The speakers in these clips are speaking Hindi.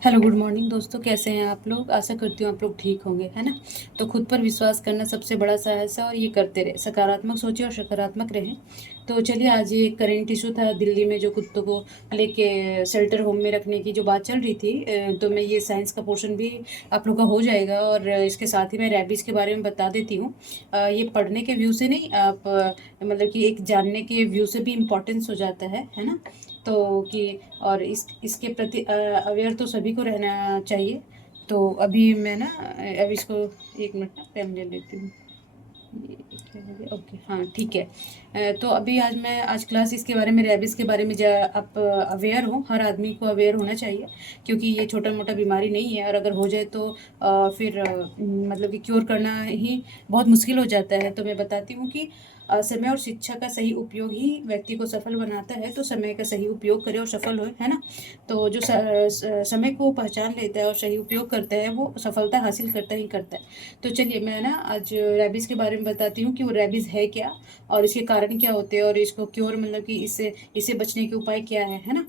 हेलो गुड मॉर्निंग दोस्तों, कैसे हैं आप लोग। आशा करती हूँ आप लोग ठीक होंगे, है ना। तो खुद पर विश्वास करना सबसे बड़ा साहस है और ये करते रहे, सकारात्मक सोचें और सकारात्मक रहें। तो चलिए, आज ये करंट इशू था दिल्ली में, जो कुत्तों को लेके शेल्टर होम में रखने की जो बात चल रही थी। तो मैं ये साइंस का पोर्शन भी आप लोग का हो जाएगा और इसके साथ ही मैं रैबिस के बारे में बता देती हूँ। ये पढ़ने के व्यू से नहीं, आप मतलब कि एक जानने के व्यू से भी इम्पोर्टेंस हो जाता है ना। तो कि और इसके प्रति अवेयर तो सभी को रहना चाहिए। तो अभी मैं ना अब इसको एक मिनट ना पेन ले लेती हूँ। ये क्या हो गया? ओके, हाँ ठीक है। तो अभी आज क्लास इसके बारे में, रेबिस के बारे में आप अवेयर हो। हर आदमी को अवेयर होना चाहिए, क्योंकि ये छोटा मोटा बीमारी नहीं है और अगर हो जाए तो फिर मतलब कि क्योर करना ही बहुत मुश्किल हो जाता है। तो मैं बताती हूँ कि समय और शिक्षा का सही उपयोग ही व्यक्ति को सफल बनाता है। तो समय का सही उपयोग करे और सफल हो, है ना। तो जो समय को पहचान लेता है और सही उपयोग करता है, वो सफलता हासिल करता ही करता है। तो चलिए, मैं ना आज रेबीज़ के बारे में बताती हूँ कि वो रेबीज़ है क्या और इसके कारण क्या होते हैं और इसको क्योर मतलब कि इससे इससे बचने के उपाय क्या है ना।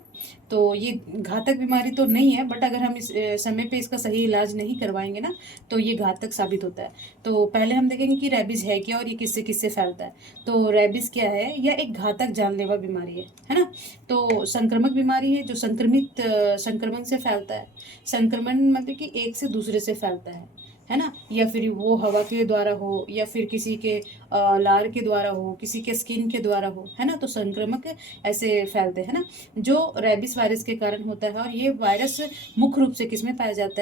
तो ये घातक बीमारी तो नहीं है, बट अगर हम इस समय पे इसका सही इलाज नहीं करवाएंगे ना, तो ये घातक साबित होता है। तो पहले हम देखेंगे कि रेबीज़ है क्या और ये किससे किससे फैलता है। तो रेबीज़ क्या है? यह एक घातक जानलेवा बीमारी है ना। तो संक्रामक बीमारी है जो संक्रमण से फैलता है। संक्रमण मतलब कि एक से दूसरे से फैलता है ना। या फिर वो हवा के द्वारा हो या फिर किसी के लार के द्वारा हो, किसी के स्किन के द्वारा हो, है ना। तो संक्रामक ऐसे फैलते हैं ना, जो रेबिस वायरस के कारण होता है। और ये वायरस मुख्य रूप से किसमें पाया जाता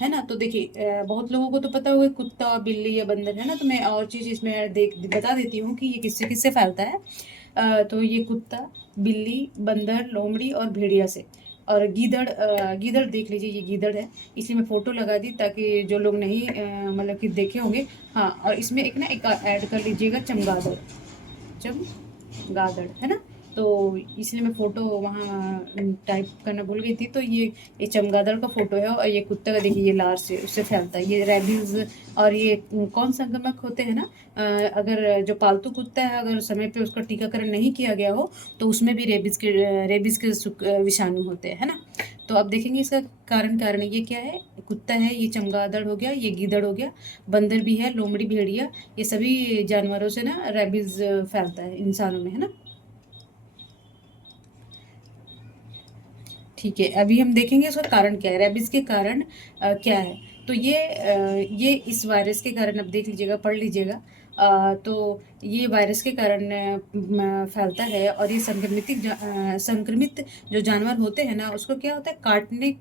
है ना। तो देखिए, बहुत लोगों को तो पता होगा कुत्ता, बिल्ली या बंदर, है ना। तो मैं और चीज़ इसमें देख बता देती हूँ कि ये किससे किससे फैलता है। तो ये कुत्ता, बिल्ली, बंदर, लोमड़ी और भेड़िया से। और गीदड़ देख लीजिए, ये गीदड़ है। इसलिए मैं फ़ोटो लगा दी ताकि जो लोग नहीं मतलब कि देखे होंगे। हाँ, और इसमें एक ऐड कर लीजिएगा, चमगादड़। चमगादड़, है ना। तो इसलिए मैं फ़ोटो वहाँ टाइप करना भूल गई थी। तो ये चमगादड़ का फ़ोटो है और ये कुत्ते का देखिए, ये लार से उससे फैलता है ये रेबीज़। और ये कौन संक्रमक होते हैं ना, अगर जो पालतू कुत्ता है, अगर समय पे उसका टीकाकरण नहीं किया गया हो, तो उसमें भी रेबीज़ के विषाणु होते हैं, है ना। तो अब देखेंगे इसका कारण कारण ये क्या है। कुत्ता है, ये चमगादड़ हो गया, ये गीदड़ हो गया, बंदर भी है, लोमड़ी, भेड़िया, ये सभी जानवरों से ना रेबीज़ फैलता है इंसानों में, है ना। ठीक है, अभी हम देखेंगे इसका कारण क्या है, रेबीज़ के कारण क्या है। तो ये इस वायरस के कारण, अब देख लीजिएगा, पढ़ लीजिएगा। तो ये वायरस के कारण फैलता है और ये संक्रमित जो जानवर होते हैं ना, उसको क्या होता है, काटने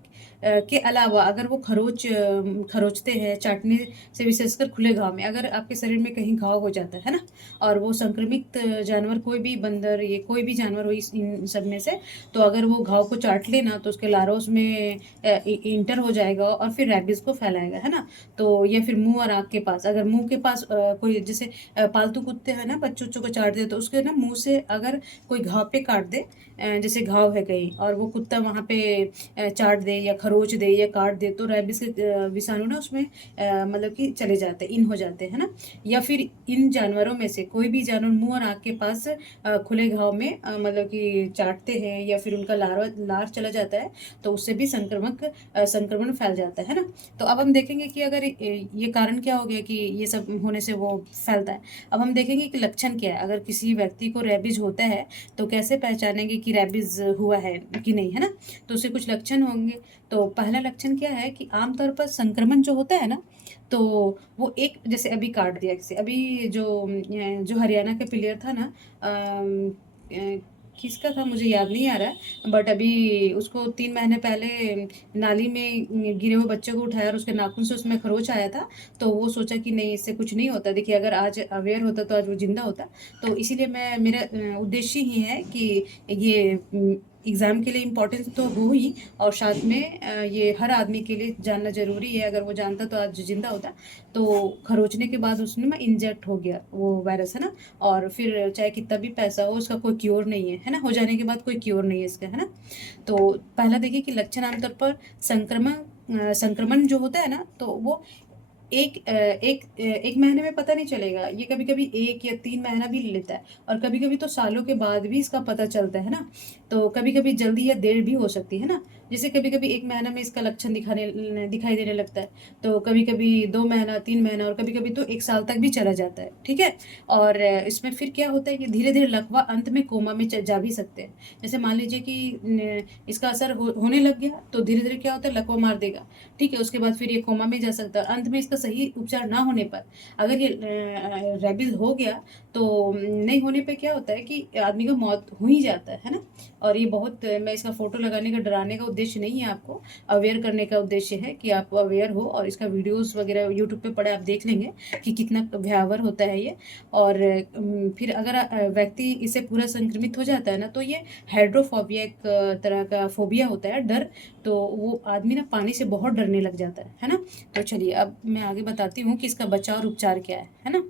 के अलावा अगर वो खरोचते हैं, चाटने से, विशेषकर खुले घाव में, अगर आपके शरीर में कहीं घाव हो जाता है ना, और वो संक्रमित जानवर, कोई भी बंदर, ये कोई भी जानवर हो इन सब में से, तो अगर वो घाव को चाट लेना, तो उसके लारों में इंटर हो जाएगा और फिर रैबिस को फैलाएगा, है ना। तो या फिर मुंह और आँख के पास, अगर मुंह के पास कोई जैसे पालतू कुत्ते हैं ना, बच्चों को चाट दे, तो उसके ना मुंह से अगर कोई घाव पे काट दे, जैसे घाव है कहीं और वो कुत्ता वहाँ पे चाट दे या खरोच दे या काट दे, तो रैबिस के विषाणु ना उसमें मतलब कि चले जाते, इन हो जाते हैं ना। या फिर इन जानवरों में से कोई भी जानवर मुंह और आँख के पास खुले घाव में मतलब कि चाटते हैं या फिर उनका लार चला जाता है, तो उससे भी संक्रमण फैल जाता है ना। तो अब हम देखेंगे कि अगर ये कारण क्या हो गया कि ये सब होने से वो फैलता है। अब हम देखेंगे कि लक्षण क्या है, अगर किसी व्यक्ति को रेबीज होता है, तो कैसे पहचानेंगे कि रेबीज हुआ है कि नहीं, है ना। तो उससे कुछ लक्षण होंगे। तो पहला लक्षण क्या है कि आमतौर पर संक्रमण जो होता है ना, तो वो एक, जैसे अभी काट दिया किसी, अभी जो हरियाणा का प्लेयर था ना, किसका था मुझे याद नहीं आ रहा है, बट अभी उसको 3 महीने पहले नाली में गिरे हुए बच्चे को उठाया और उसके नाखून से उसमें खरोच आया था। तो वो सोचा कि नहीं, इससे कुछ नहीं होता। देखिए, अगर आज अवेयर होता तो आज वो जिंदा होता। तो इसीलिए मेरा उद्देश्य ही है कि ये एग्ज़ाम के लिए इम्पोर्टेंस तो हो ही, और साथ में ये हर आदमी के लिए जानना ज़रूरी है। अगर वो जानता तो आज ज़िंदा होता। तो खरोचने के बाद उसमें ना इंजेक्ट हो गया वो वायरस, है ना। और फिर चाहे कितना भी पैसा हो, उसका कोई क्योर नहीं है ना। हो जाने के बाद कोई क्योर नहीं है इसका, है ना। तो पहला देखिए कि लक्षण आमतौर पर संक्रमण जो होता है ना, तो वो एक महीने में पता नहीं चलेगा। ये कभी कभी 1 या 3 महीना भी ले लेता है, और कभी कभी तो सालों के बाद भी इसका पता चलता है ना। तो कभी कभी जल्दी या देर भी हो सकती है ना। जैसे कभी कभी 1 महीना में इसका लक्षण दिखाई देने लगता है, तो कभी कभी 2 महीना, 3 महीना, और कभी कभी तो 1 साल तक भी चला जाता है। ठीक है। और इसमें फिर क्या होता है कि धीरे धीरे लकवा अंत में कोमा में जा भी सकते हैं। जैसे मान लीजिए कि इसका असर होने लग गया, तो धीरे धीरे क्या होता है, लकवा मार देगा। ठीक है। उसके बाद फिर ये कोमा में जा सकता है। अंत में इसका सही उपचार ना होने पर, अगर ये रेबीज हो गया, तो नहीं होने पे क्या होता है कि आदमी का मौत हो ही जाता है ना। और ये बहुत, मैं इसका फोटो लगाने का, डराने का उद्देश्य नहीं है, आपको अवेयर करने का उद्देश्य है कि आप अवेयर हो। और इसका वीडियोस वगैरह यूट्यूब पे पड़े, आप देख लेंगे कि कितना भयावह होता है ये। और फिर अगर व्यक्ति इससे पूरा संक्रमित हो जाता है ना, तो ये हाइड्रोफोबिया, एक तरह का फोबिया होता है, डर। तो वो आदमी ना पानी से बहुत डरने लग जाता है ना। तो चलिए अब मैं आगे बताती हूँ कि इसका बचाव और उपचार क्या है ना।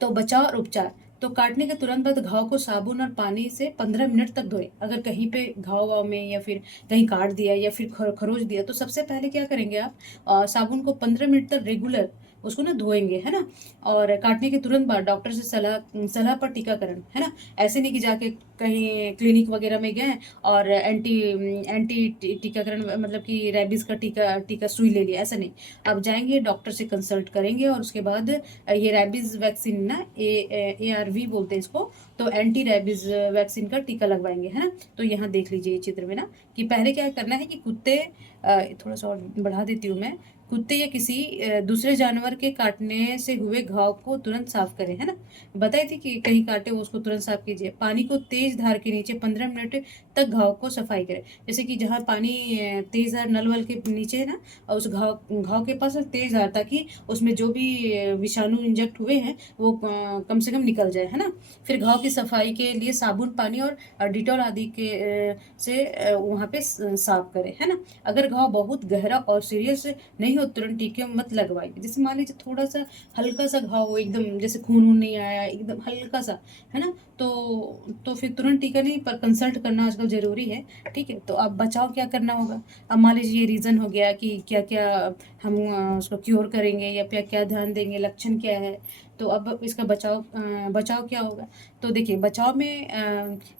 तो बचाव और उपचार, तो काटने के तुरंत बाद घाव को साबुन और पानी से 15 मिनट तक धोए। अगर कहीं पे घाव वाव में, या फिर कहीं काट दिया, या फिर खरोच दिया, तो सबसे पहले क्या करेंगे आप, साबुन को 15 मिनट तक रेगुलर उसको ना धोएंगे, है ना। और काटने के तुरंत बाद डॉक्टर से सलाह सलाह पर टीकाकरण, है ना। ऐसे नहीं कि जाके कहीं क्लिनिक वगैरह में गए और एंटी एंटी टीकाकरण, मतलब कि रेबीज का टीका टीका सुई ले लिया, ऐसा नहीं। आप जाएंगे डॉक्टर से कंसल्ट करेंगे, और उसके बाद ये रैबिज वैक्सीन ना, ARV बोलते हैं इसको, तो एंटी रैबिज वैक्सीन का टीका लगवाएंगे, है ना। तो यहाँ देख लीजिए चित्र में ना, कि पहले क्या करना है कि कुत्ते, थोड़ा सा और बढ़ा देती हूँ मैं, कुत्ते या किसी दूसरे जानवर के काटने से हुए घाव को तुरंत साफ करें, है ना। बताई थी कि कहीं काटे वो उसको तुरंत साफ कीजिए। पानी को तेज धार के नीचे 15 मिनट तक घाव को सफाई करें। जैसे कि जहाँ पानी तेज धार नल वल के नीचे है ना, और उस घाव घाव के पास तेज धार, ताकि उसमें जो भी विषाणु इंजेक्ट हुए हैं वो कम से कम निकल जाए, है ना। फिर घाव की सफाई के लिए साबुन पानी और डिटॉल आदि के से वहाँ पे साफ करें, है ना। अगर घाव बहुत गहरा और सीरियस नहीं हो, तुरंत टीके मत लगवाइए। जैसे मान लीजिए थोड़ा सा हल्का सा घाव हो, एकदम जैसे खून वून नहीं आया, एकदम हल्का सा, है ना, तो फिर तुरंत टीका नहीं, पर कंसल्ट करना आजकल जरूरी है। ठीक है। तो अब बचाव क्या करना होगा। अब मान लीजिए ये रीज़न हो गया कि क्या क्या हम उसको क्योर करेंगे, या क्या क्या ध्यान देंगे, लक्षण क्या है। तो अब इसका बचाव क्या होगा। तो देखिए बचाव में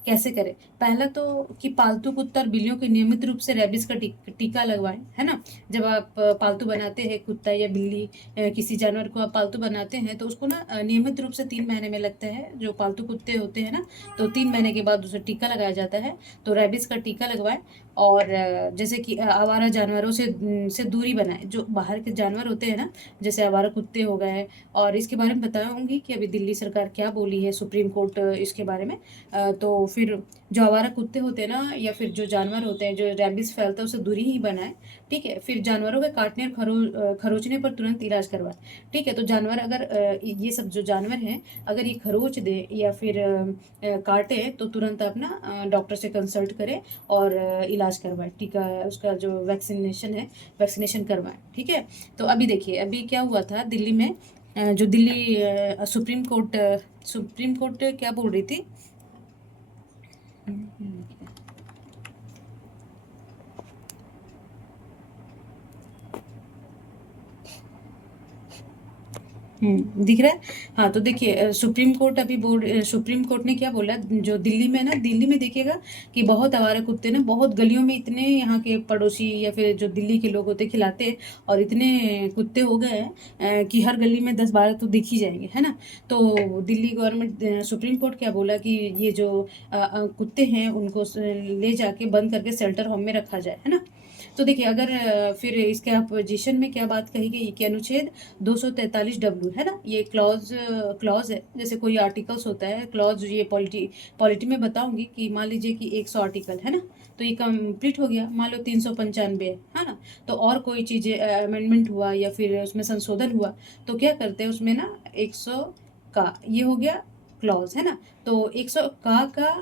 कैसे करें। पहला तो कि पालतू कुत्ता और बिल्लियों के नियमित रूप से रेबीज का टीका लगवाएं, है ना। जब आप पालतू बनाते हैं कुत्ता या बिल्ली, किसी जानवर को आप पालतू बनाते हैं, तो उसको ना नियमित रूप से 3 महीने में लगता है। जो पालतू कुत्ते होते हैं ना, तो 3 महीने के बाद उसे टीका लगाया जाता है। तो रेबीज का टीका लगवाएं। और जैसे कि आवारा जानवरों से दूरी बनाएं। जो बाहर के जानवर होते हैं ना, जैसे आवारा कुत्ते हो गए। और इसके बारे में बताऊंगी कि अभी दिल्ली सरकार क्या बोली है, सुप्रीम कोर्ट इसके बारे में। तो फिर जो आवारा कुत्ते होते हैं ना, या फिर जो जानवर होते हैं जो रेबीज फैलता है, उससे दूरी ही बनाए। ठीक है। फिर जानवरों के काटने और खरोचने पर तुरंत इलाज करवाएं। ठीक है। तो जानवर अगर ये सब जो जानवर हैं, अगर ये खरोच दे या फिर काटे, तो तुरंत आप ना डॉक्टर से कंसल्ट करें और इलाज करवाएं। टीका उसका जो वैक्सीनेशन करवाएं। ठीक है। तो अभी देखिए अभी क्या हुआ था दिल्ली में, जो दिल्ली सुप्रीम कोर्ट क्या बोल रही थी। दिख रहा है। हाँ, तो देखिए सुप्रीम कोर्ट ने क्या बोला, जो दिल्ली में ना, दिल्ली में देखिएगा कि बहुत आवारा कुत्ते ना, बहुत गलियों में इतने, यहाँ के पड़ोसी या फिर जो दिल्ली के लोग होते खिलाते हैं, और इतने कुत्ते हो गए हैं कि हर गली में 10-12 तो दिख ही जाएंगे, है ना। तो दिल्ली गवर्नमेंट, सुप्रीम कोर्ट क्या बोला कि ये जो कुत्ते हैं उनको ले जाके बंद करके शेल्टर होम में रखा जाए, है ना। तो देखिए अगर फिर इसके अपोजिशन में क्या बात कही गई कि अनुच्छेद 243W, है ना, ये क्लॉज है। जैसे कोई आर्टिकल्स होता है क्लॉज, ये पॉलिटी में बताऊंगी कि मान लीजिए कि 100 आर्टिकल है ना, तो ये कंप्लीट हो गया। मान लो 395 है ना, तो और कोई चीज़ अमेंडमेंट हुआ या फिर उसमें संशोधन हुआ, तो क्या करते हैं उसमें ना 100 का, ये हो गया क्लॉज, है ना। तो 100 का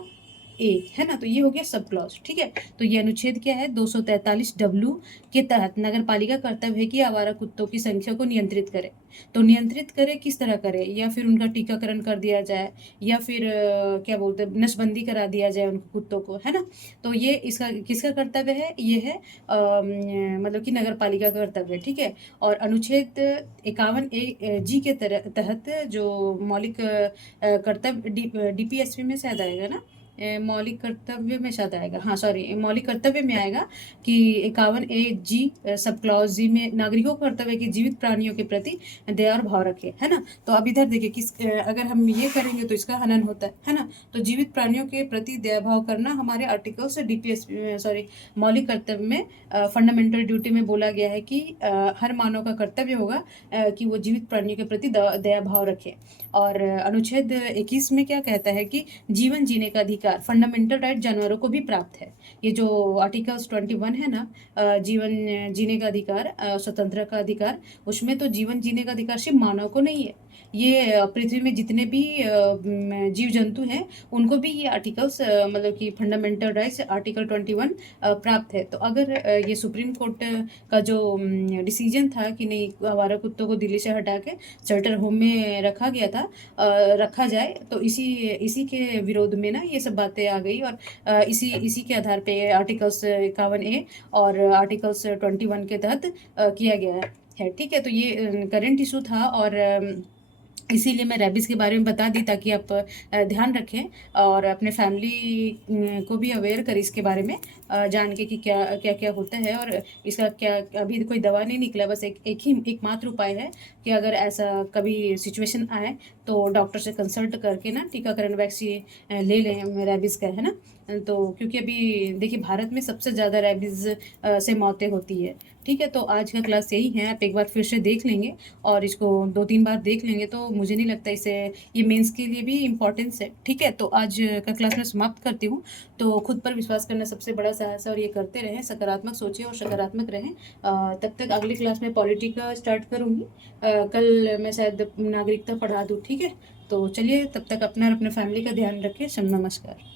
एक, है ना, तो ये हो गया सब क्लॉज। ठीक है। तो ये अनुच्छेद क्या है, 243W के तहत नगर पालिका कर्तव्य है कि आवारा कुत्तों की संख्या को नियंत्रित करे। तो नियंत्रित करे किस तरह करे, या फिर उनका टीकाकरण कर दिया जाए, या फिर क्या बोलते हैं, नसबंदी करा दिया जाए उनको, कुत्तों को, है ना। तो ये इसका किसका कर्तव्य है, ये है मतलब कि नगर पालिका का कर्तव्य है। ठीक है। और अनुच्छेद 51G के तहत जो मौलिक कर्तव्य, DPSP में शायद आएगा ना, मौलिक कर्तव्य में शायद आएगा, हाँ सॉरी, मौलिक कर्तव्य में आएगा कि 51A(G) सब क्लॉज जी में नागरिकों का कर्तव्य है कि जीवित प्राणियों के प्रति दया और भाव रखे, है ना। तो अब इधर देखिए किस अगर हम ये करेंगे तो इसका हनन होता है ना। तो जीवित प्राणियों के प्रति दया भाव करना हमारे आर्टिकल से DPS सॉरी मौलिक कर्तव्य में फंडामेंटल ड्यूटी में बोला गया है कि हर मानव का कर्तव्य होगा कि वो जीवित प्राणियों के प्रति दया भाव रखे। और अनुच्छेद 21 में क्या कहता है कि जीवन जीने का अधिकार, फंडामेंटल राइट जानवरों को भी प्राप्त है। ये जो आर्टिकल्स 21 है ना, जीवन जीने का अधिकार, स्वतंत्रता का अधिकार, उसमें तो जीवन जीने का अधिकार सिर्फ मानव को नहीं है, ये पृथ्वी में जितने भी जीव जंतु हैं उनको भी ये आर्टिकल्स मतलब कि फंडामेंटल राइट्स आर्टिकल 21 प्राप्त है। तो अगर ये सुप्रीम कोर्ट का जो डिसीजन था कि नहीं आवारा कुत्तों को दिल्ली से हटा के शेल्टर होम में रखा गया था, रखा जाए, तो इसी के विरोध में ना ये सब बातें आ गई। और इसी के आधार पे आर्टिकल्स 51A और आर्टिकल्स 21 के तहत किया गया है। ठीक है, तो ये करंट इशू था और इसीलिए मैं रेबीज़ के बारे में बता दी ताकि आप ध्यान रखें और अपने फैमिली को भी अवेयर करें इसके बारे में, जान के कि क्या क्या क्या होता है और इसका क्या अभी कोई दवा नहीं निकला, बस एकमात्र उपाय है कि अगर ऐसा कभी सिचुएशन आए तो डॉक्टर से कंसल्ट करके ना टीकाकरण वैक्सीन ले लें रेबीज़ का, है ना। तो क्योंकि अभी देखिए भारत में सबसे ज़्यादा रेबीज़ से मौतें होती है। ठीक है, तो आज का क्लास यही है, आप एक बार फिर से देख लेंगे और इसको 2-3 बार देख लेंगे तो मुझे नहीं लगता इसे ये मेंस के लिए भी इम्पोर्टेंस है। ठीक है, तो आज का क्लास मैं समाप्त करती हूँ। तो खुद पर विश्वास करना सबसे बड़ा साहस है और ये करते रहें, सकारात्मक सोचें और सकारात्मक रहें। तब तक अगली क्लास में पॉलिटी का स्टार्ट करूँगी, कल मैं शायद नागरिकता पढ़ा दूँ। ठीक है, तो चलिए तब तक अपना और अपने फैमिली का ध्यान रखें। नमस्कार।